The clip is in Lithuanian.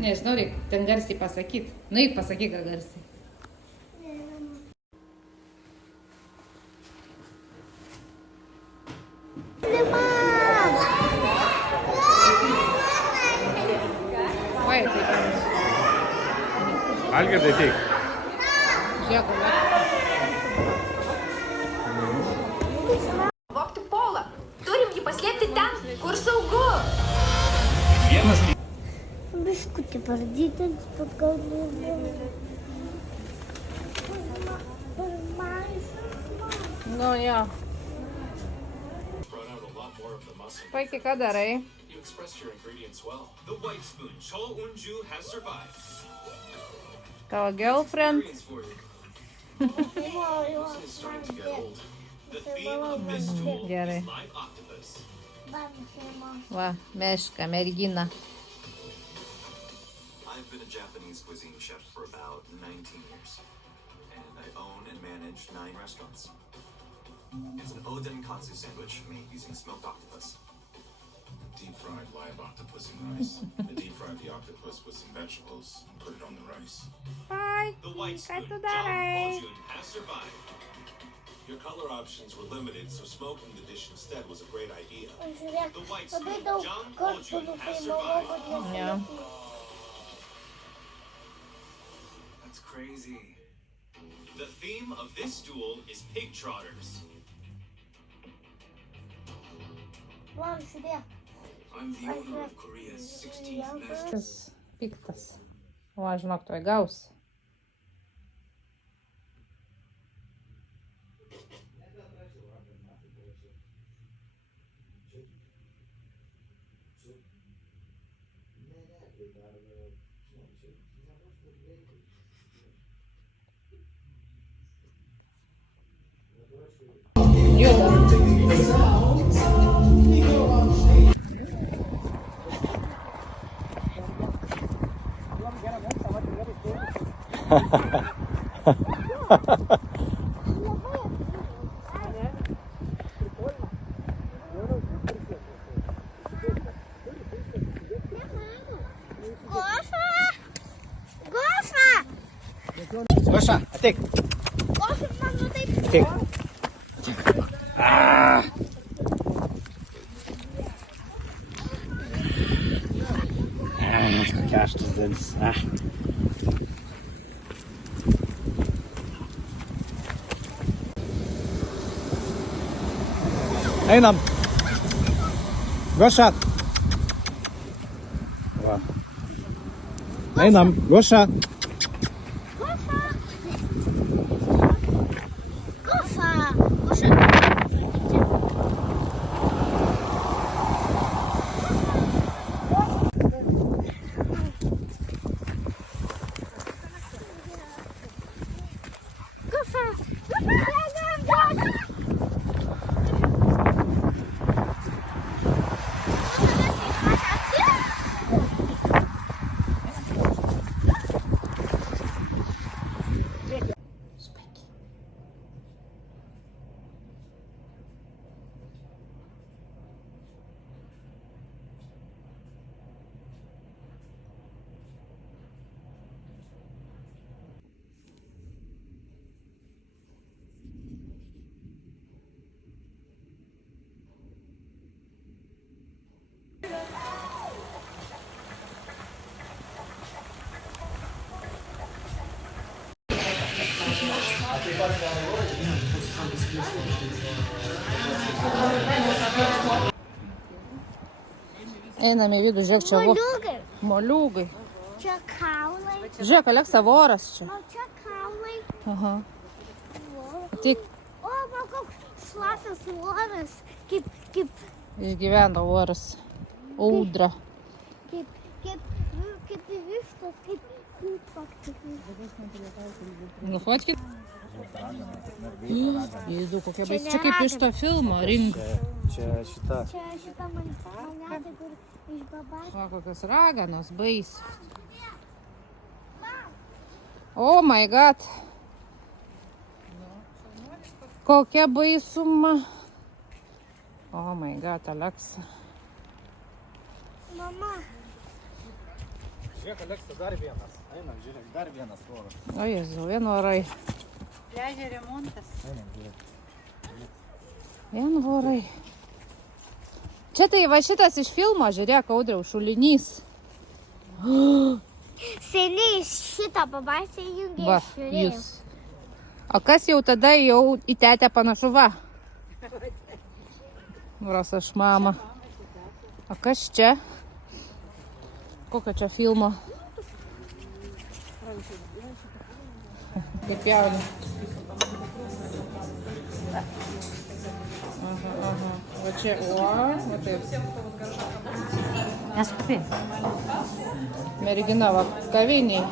Nežinau, reikia ten garsiai pasakyti. Nueik pasakyk, ką garsiai. Oi, taip. Algirdai, teik. Žiūrėk, ką. Vogti polą. Turim jį paslėpti ten, kur saugu. Biškutį pardydins, pagalvojau. Nu, jo. Paiki, ką darai? You expressed your ingredients well. The white spoon, Cho Unju, has survived. Tavo girlfriend? Ingredients for you. This is starting to get old. The theme of this duel Gerai. is live octopus. Va, meška, mergina. I've been a Japanese cuisine chef for about 19 years. And I own and manage 9 restaurants. It's an oden katsu sandwich made using smoked octopus. Deep fried live octopus in rice. I deep fried the octopus with some vegetables and put it on the rice. Oi, The white ką spoon, tu Jung darai? Hojun, has survived. Your color options were limited, so smoking the dish instead was a great idea. Žiūrėk, The white labai spoon, daug Jung kartų Hojun, has nufilmavau, survived. kad Jo. That's crazy. The theme of this duel is pig trotters. Va, žiūrėk. I'm the owner of Korea's 16th master. Tas piktas. Va, žinok, tuoj gausi. Juda. Goša, ateik. Goša, mano taip. Ateik. Kokia aštus dalis. Einam. Goša. Va. Einam. Goša. Goša. Goša. Goša. Einame į vidų, žiūrėk, čia Moliūgai. moliūgai. Čia kaulai. Žiūrėk, Aleksa, voras čia. O čia kaulai. Aha. Vo. Tik O, va, koks šlapias voras. Kaip išgyveno voras. Audra. vištos, kaip Nufotkit. Jėzau, kokia bais. Čia kaip iš to filmo, Ring. Čia šita. Čia šita moneta, kur iš babas. O, kokios raganos, baisios. Oh my god. Kokia baisuma. Oh my god, Aleksa. Mama. Žiūrėk, Aleksa, dar vienas. Einam, žiūrėk, dar vienas voras. O Jėzau, vien vorai. Leidžia remontas. Einam, žiūrėk. Vien vorai. Čia tai va šitas iš filmo, žiūrėk, Audriau, šulinys. Seniai šitą pabaisę jungi Va, žiūrėjau. jūs. O kas jau tada jau į tetę panašu va? Vras aš mama. O kas čia? Kokio čia filmo? Kaip jauni. Aha. Va čia, va taip. Neskupi. Mergina va kaviniai.